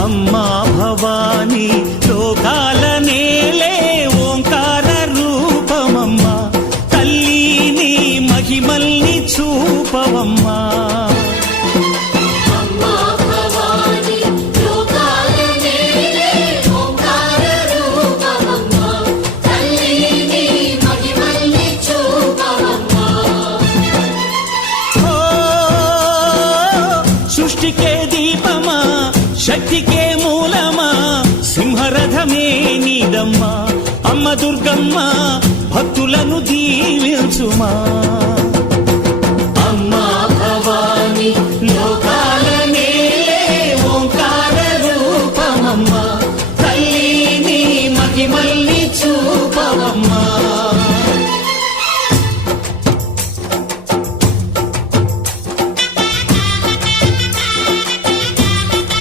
అమ్మా భవానీ లోకాల నేలే ఓంకార రూపమమ్మా తల్లి నీ మహిమల్ని చూపవమ్మా సృష్టికే దీపమా శక్తికే మూలమా సింహరథమే నీదమ్మా అమ్మ దుర్గమ్మ భక్తులను దీవించుమా